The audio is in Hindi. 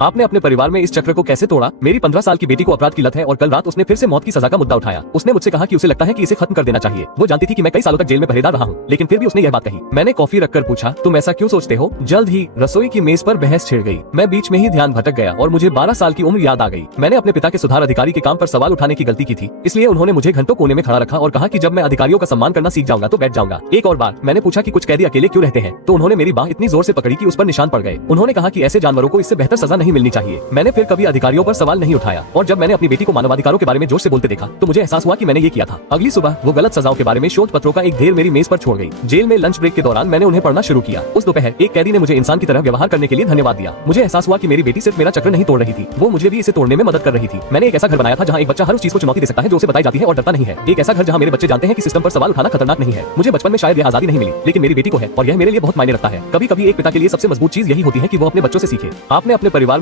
आपने अपने परिवार में इस चक्र को कैसे तोड़ा? मेरी 15 साल की बेटी को अपराध की लत है और कल रात उसने फिर से मौत की सजा का मुद्दा उठाया। उसने मुझसे कहा कि उसे लगता है कि इसे खत्म कर देना चाहिए। वो जानती थी कि मैं कई सालों तक जेल में पहरेदार रहा हूँ, लेकिन फिर भी उसने यह बात कही। मैंने कॉफी रखकर पूछा, तुम ऐसा क्यों सोचते हो? जल्द ही रसोई की मेज पर बहस छिड़ गई। मैं बीच में ही ध्यान भटक गया और मुझे 12 साल की उम्र याद आ गई। मैंने अपने पिता के सुधार अधिकारी के काम पर सवाल उठाने की गलती की थी, इसलिए उन्होंने मुझे घंटों कोने में खड़ा रखा और कहा कि जब मैं अधिकारियों का सम्मान करना सीख जाऊंगा तो बैठ जाऊंगा। एक और बार मैंने पूछा कि कुछ कैदी अकेले क्यों रहते हैं, तो उन्होंने मेरी बाह इतनी जोर से पकड़ी कि उस पर निशान पड़ गए। उन्होंने कहा कि ऐसे जानवरों को इससे बेहतर सजा नहीं मिलनी चाहिए। मैंने फिर कभी अधिकारियों पर सवाल नहीं उठाया और जब मैंने अपनी बेटी को मानवाधिकारों के बारे में जोर से बोलते देखा तो मुझे एहसास हुआ कि मैंने ये किया था। अगली सुबह वो गलत सजाओं के बारे में शोध पत्रों का एक ढेर मेरी मेज पर छोड़ गई। जेल में लंच ब्रेक के दौरान मैंने उन्हें पढ़ना शुरू किया। उस दोपहर एक कैदी ने मुझे इंसान की तरह व्यवहार करने के लिए धन्यवाद दिया। मुझे एहसास हुआ कि मेरी बेटी सिर्फ मेरा चक्र नहीं तोड़ रही थी, वो मुझे भी इसे तोड़ने में मदद कर रही थी। मैंने एक ऐसा घर बनाया था जहाँ एक बच्चा हर उस चीज को चुनौती दे सकता है जो उसे बताई जाती है और डरता नहीं है। एक ऐसा घर जहाँ मेरे बच्चे जानते हैं कि सिस्टम पर सवाल उठाना खतरनाक नहीं है। मुझे बचपन में शायद यह आजादी नहीं मिली, लेकिन मेरी बेटी को है और यह मेरे लिए बहुत मायने रखता है। कभी कभी एक पिता के लिए सबसे मजबूत चीज यही होती है कि वो अपने बच्चों से सीखे। आपने अपने परिवार